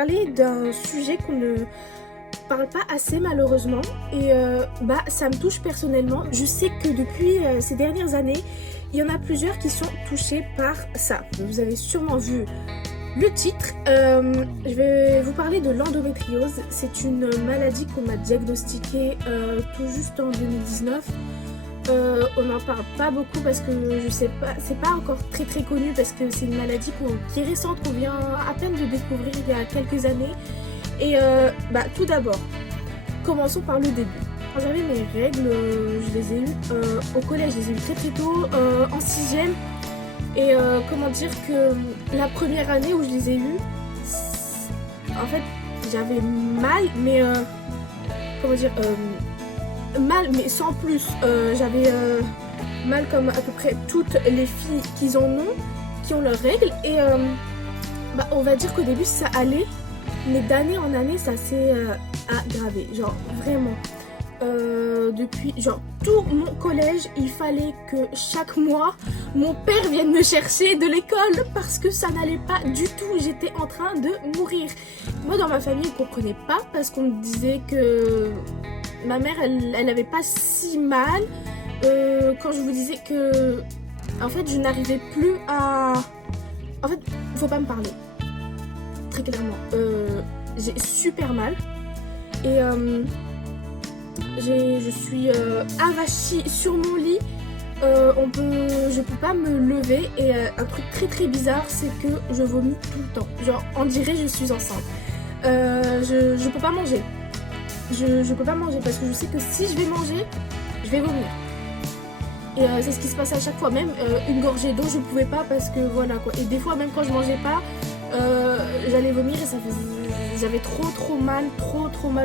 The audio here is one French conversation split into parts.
parler d'un sujet qu'on ne parle pas assez malheureusement et ça me touche personnellement. Je sais que depuis ces dernières années, il y en a plusieurs qui sont touchés par ça. Vous avez sûrement vu le titre. Je vais vous parler de l'endométriose. C'est une maladie qu'on m'a diagnostiquée tout juste en 2019. On n'en parle pas beaucoup parce que je sais pas, c'est pas encore très connu parce que c'est une maladie qui est récente, qu'on vient à peine de découvrir il y a quelques années. Et tout d'abord, commençons par le début. Quand j'avais mes règles, je les ai eues au collège, je les ai eues très tôt, en 6e. Et comment dire que la première année où je les ai eues, en fait, j'avais mal, mais mal, mais sans plus. J'avais mal comme à peu près toutes les filles qui ont leurs règles. Et on va dire qu'au début ça allait, mais d'année en année ça s'est aggravé. Genre vraiment. Depuis genre tout mon collège, il fallait que chaque mois mon père vienne me chercher de l'école parce que ça n'allait pas du tout. J'étais en train de mourir. Moi dans ma famille on comprenait pas parce qu'on me disait que ma mère elle avait pas si mal. Quand je vous disais que en fait je n'arrivais plus à... En fait faut pas me parler. Très clairement. J'ai super mal. Et je suis avachie sur mon lit. Je peux pas me lever. Et un truc très bizarre, c'est que je vomis tout le temps. Genre on dirait je suis enceinte. Je peux pas manger. Je peux pas manger parce que je sais que si je vais manger, je vais vomir. Et c'est ce qui se passe à chaque fois. Même une gorgée d'eau, je pouvais pas parce que voilà quoi. Et des fois même quand je mangeais pas, j'allais vomir et j'avais trop mal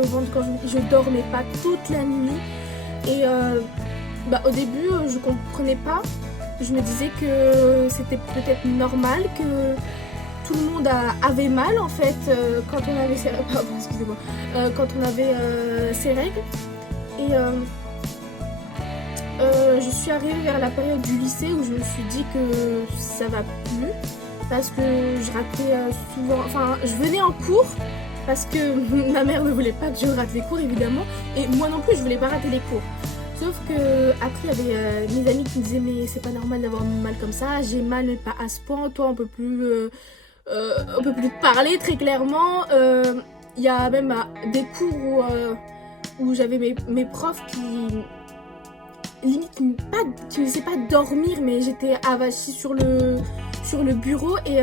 au ventre quand je dormais pas toute la nuit. Et au début je comprenais pas. Je me disais que c'était peut-être normal, que tout le monde avait mal en fait quand on avait ses règles. Et je suis arrivée vers la période du lycée où je me suis dit que ça va plus parce que je ratais souvent, enfin je venais en cours parce que ma mère ne voulait pas que je rate les cours évidemment et moi non plus je voulais pas rater les cours. Sauf que après il y avait mes amis qui me disaient mais c'est pas normal d'avoir mal comme ça, j'ai mal mais pas à ce point, toi on peut plus te parler très clairement. Il y a même des cours où j'avais mes profs qui limite qui me laissaient pas dormir mais j'étais avachie sur le bureau et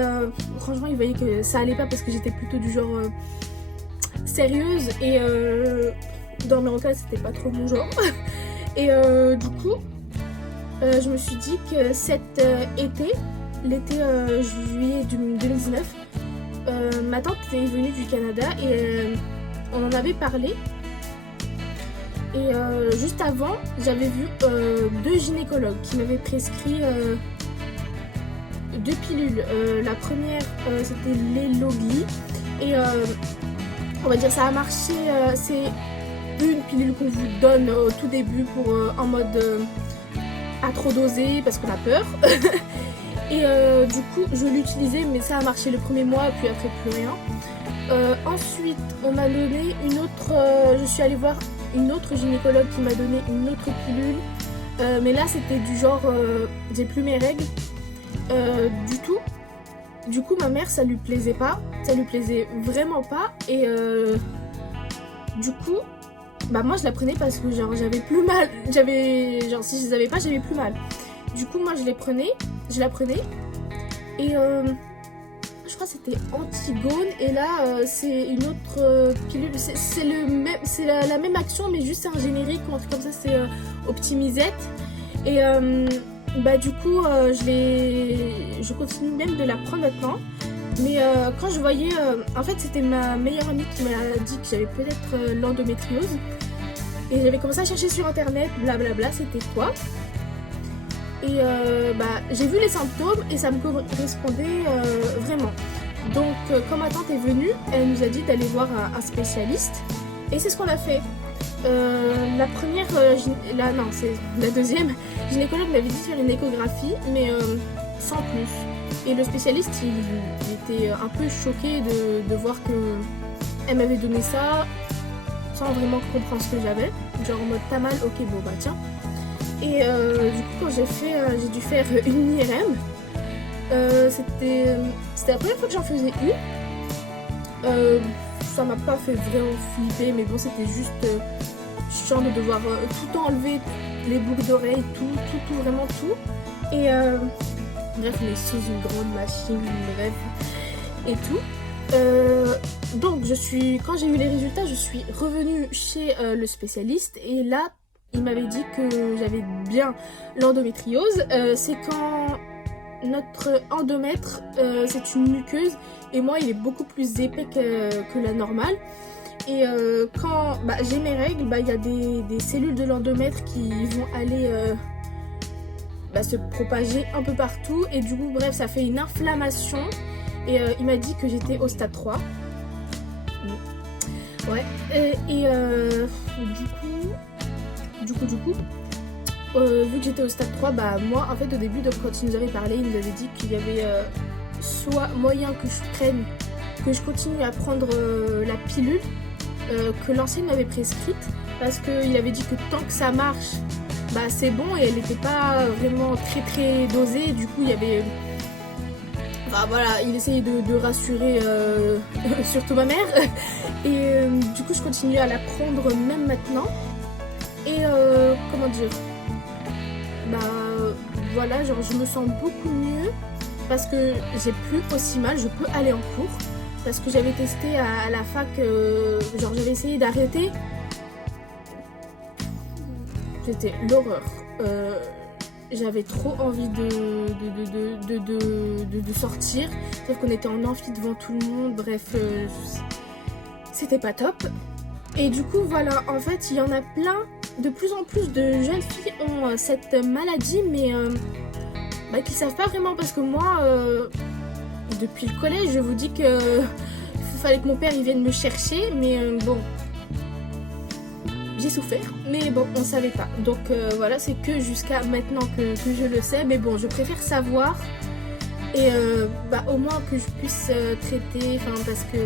franchement ils voyaient que ça allait pas parce que j'étais plutôt du genre sérieuse et dormir en classe c'était pas trop mon genre. Et du coup je me suis dit que cet été, l'été juillet 2019, ma tante est venue du Canada et on en avait parlé. Et juste avant, j'avais vu 2 gynécologues qui m'avaient prescrit 2 pilules. La première, c'était l'Elogly. Et on va dire ça a marché. C'est une pilule qu'on vous donne au tout début pour en mode pas trop dosé parce qu'on a peur. Et du coup, je l'utilisais, mais ça a marché le premier mois, puis après plus rien. Ensuite, on m'a donné une autre. Je suis allée voir une autre gynécologue qui m'a donné une autre pilule. Mais là, c'était du genre, j'ai plus mes règles du tout. Du coup, ma mère, ça lui plaisait pas. Ça lui plaisait vraiment pas. Et du coup, moi, je la prenais parce que genre j'avais plus mal. Si je les avais pas, j'avais plus mal. Du coup, moi, je la prenais. Et je crois que c'était Antigone et là c'est une autre pilule, c'est la même action mais juste c'est un générique ou un truc comme ça, c'est Optimisette. Et du coup je continue même de la prendre maintenant. Mais quand je voyais, en fait c'était ma meilleure amie qui m'a dit que j'avais peut-être l'endométriose. Et j'avais commencé à chercher sur internet, blablabla, c'était quoi. Et j'ai vu les symptômes et ça me correspondait vraiment. Donc quand ma tante est venue, elle nous a dit d'aller voir un spécialiste. Et c'est ce qu'on a fait. La deuxième gynécologue m'avait dit de faire une échographie, mais sans plus. Et le spécialiste, il était un peu choqué de voir que elle m'avait donné ça sans vraiment comprendre ce que j'avais. Genre en mode pas mal, ok bon bah tiens. Et du coup quand j'ai dû faire une IRM. C'était la première fois que j'en faisais une. Ça m'a pas fait vraiment flipper, mais bon c'était juste chiant de devoir tout enlever, les boucles d'oreilles, tout, vraiment tout. Et bref, on est sous une grande machine, bref, et tout. Donc quand j'ai eu les résultats, je suis revenue chez le spécialiste et là, il m'avait dit que j'avais bien l'endométriose. C'est quand notre endomètre, c'est une muqueuse et moi, il est beaucoup plus épais que la normale. Et quand j'ai mes règles, il y a des cellules de l'endomètre qui vont aller se propager un peu partout. Et du coup, bref, ça fait une inflammation. Et il m'a dit que j'étais au stade 3. Ouais. Du coup, vu que j'étais au stade 3, moi, en fait, au début, quand il nous avait parlé, il nous avait dit qu'il y avait soit moyen que je continue à prendre la pilule que l'ancienne m'avait prescrite, parce qu'il avait dit que tant que ça marche, c'est bon, et elle n'était pas vraiment très dosée. Du coup, il y avait... voilà, il essayait de rassurer surtout ma mère. Et du coup, je continue à la prendre même maintenant. Et comment dire, voilà, genre je me sens beaucoup mieux parce que j'ai plus aussi mal, je peux aller en cours. Parce que j'avais testé à la fac, genre j'avais essayé d'arrêter. C'était l'horreur. J'avais trop envie de sortir. Sauf qu'on était en amphi devant tout le monde. Bref, c'était pas top. Et du coup, voilà, en fait, il y en a plein. De plus en plus de jeunes filles ont cette maladie, mais qui savent pas vraiment. Parce que moi, depuis le collège, je vous dis que fallait que mon père il vienne me chercher, mais bon, j'ai souffert, mais bon, on savait pas. Donc voilà, c'est que jusqu'à maintenant que je le sais, mais bon, je préfère savoir et au moins que je puisse traiter, parce que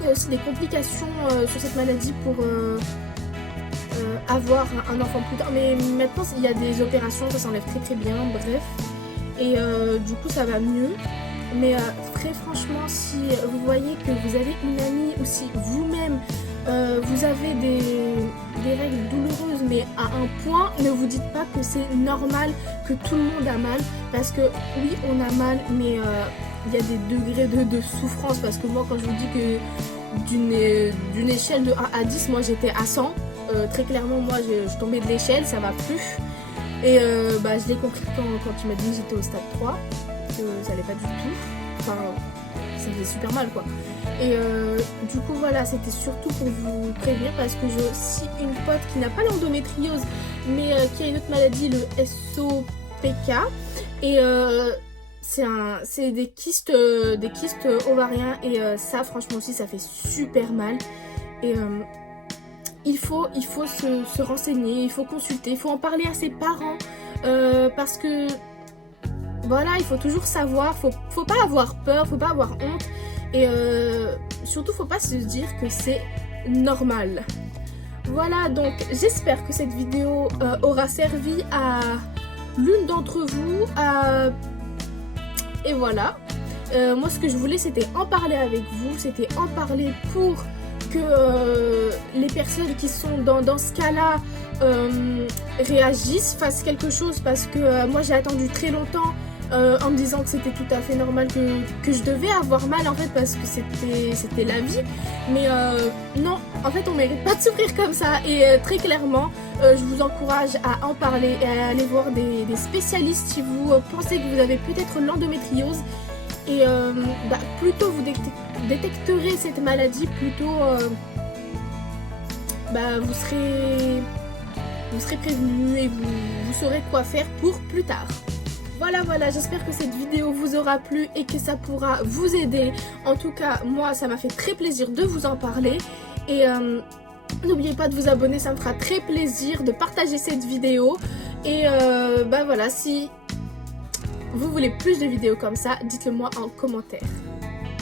il y a aussi des complications sur cette maladie pour avoir un enfant plus tard. Mais maintenant, il y a des opérations, ça s'enlève très bien, bref. Et du coup, ça va mieux. Mais très franchement, si vous voyez que vous avez une amie ou si vous-même vous avez des règles douloureuses, mais à un point, ne vous dites pas que c'est normal, que tout le monde a mal. Parce que oui, on a mal, mais il y a des degrés de souffrance. Parce que moi, quand je vous dis que d'une échelle de 1 à 10, moi j'étais à 100. Très clairement, moi je tombais de l'échelle, ça va plus. Et je l'ai compris quand tu m'as dit que j'étais au stade 3. Ça allait pas du tout, ça faisait super mal quoi. Et du coup voilà, c'était surtout pour vous prévenir parce que j'ai aussi une pote qui n'a pas l'endométriose mais qui a une autre maladie, le SOPK, et c'est des kystes ovariens, et ça franchement aussi ça fait super mal. Et il faut se renseigner, il faut consulter, il faut en parler à ses parents parce que voilà, il faut toujours savoir, faut pas avoir peur, faut pas avoir honte, et surtout faut pas se dire que c'est normal. Voilà, donc j'espère que cette vidéo aura servi à l'une d'entre vous, et voilà. Moi ce que je voulais c'était en parler avec vous, c'était en parler pour que les personnes qui sont dans ce cas-là réagissent, fassent quelque chose, parce que moi j'ai attendu très longtemps en me disant que c'était tout à fait normal, que je devais avoir mal en fait parce que c'était la vie, mais non, en fait on mérite pas de souffrir comme ça. Et très clairement je vous encourage à en parler et à aller voir des spécialistes si vous pensez que vous avez peut-être l'endométriose. Et plus tôt vous détecterez cette maladie, plus tôt vous serez prévenu et vous saurez quoi faire pour plus tard. Voilà, j'espère que cette vidéo vous aura plu et que ça pourra vous aider. En tout cas, moi, ça m'a fait très plaisir de vous en parler. Et n'oubliez pas de vous abonner, ça me fera très plaisir de partager cette vidéo. Et voilà, si vous voulez plus de vidéos comme ça, dites-le moi en commentaire.